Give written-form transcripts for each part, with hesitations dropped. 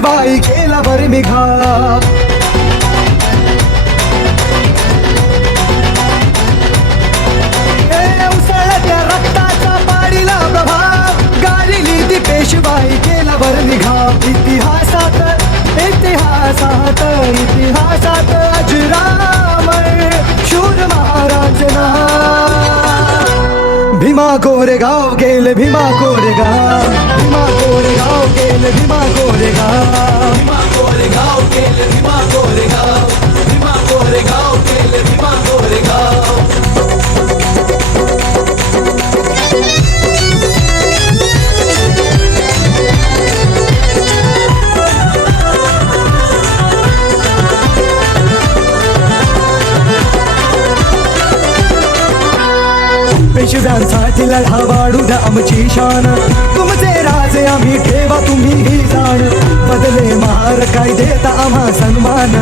पेशवाई केला बरमिघा उसळत्या रक्ताचा पाडीला प्रभाव गाजली ती पेशवाई केला बरमिघा इतिहासात इतिहासात इतिहासात अजरामर शूर महाराज ना भीमा कोरेगाव गेले भीमा कोरेगाव भीमा कोरेगाव गेले भीमा कोरेगाव भीमा कोरेगाव केले भीमा कोरेगाव भीमा कोरेगाव केले भीमा कोरेगाव पेशव्यांसाठी लढा वाढू द्या आमची शान तुमचे राजे आम्ही ठेवा तुम्ही ही जाण बदले महार काय देता आम्हा सन्मान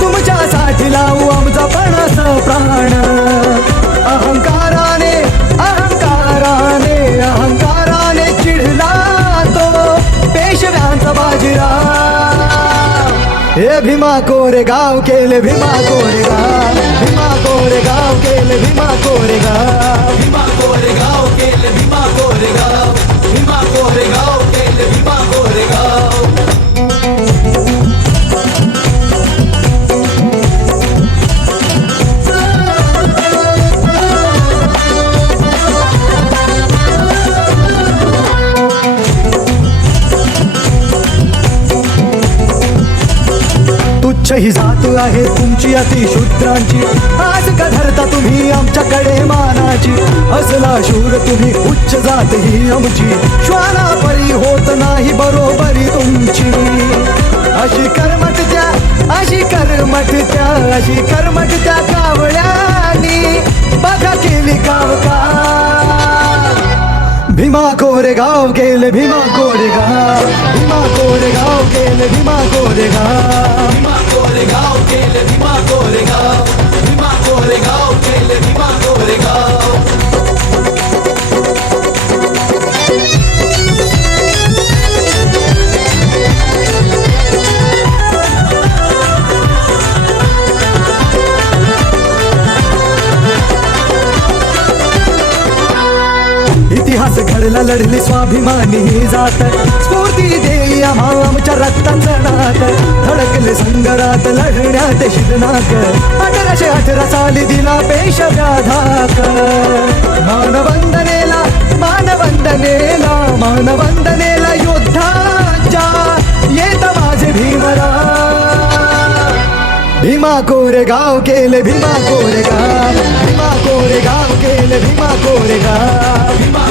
तुमच्यासाठी लावू आमचा पणास प्राण अहंकाराने अहंकाराने अहंकाराने चिडला तो पेशव्यांचा बाजीरा हे भीमा कोरेगाव केले भीमा कोरेगाव भीमा कोरेगाव केले भीमा कोरेगाव भीमा कोरेगाव केले भीमा कोरेगाव भीमा कोरेगाव केले भीमा कोरेगाव तुच्छ ही जात आहे तुमची अति शूद्रांची आज का धरता तुम्ही आमच्याकडे मानाची असला शूर तुम्ही उच्च जात ही आमची श्वाना परी होत नाही बरोबरी तुमची अशी कर्मट त्या अशी कर्मट त्या अशी कर्मट त्या कावळ्यानी बघा केली गाव का भीमा कोरेगाव गेले भीमा कोरेगाव भीमा कोरेगाव गेले भीमा कोरेगाव भीमा कोरेगाव केले भीमा कोरेगाव भीमा कोरेगाव केले भीमा कोरेगाव इतिहास घडला लढली स्वाभिमानी ही जात स्फूर्ती देई आम्हा आमच्या रक्ताचं नात धडकले संगरात लढण्यात शिरनाक 1818 साली दिला पेशव्या धाक मानवंदनेला मानवंदनेला मानवंदनेला योद्धाच्या येत माझे भीमरा भीमा कोरेगाव केले भीमा कोरेगाव भीमा कोरेगाव केले भीमा कोरेगाव भीमा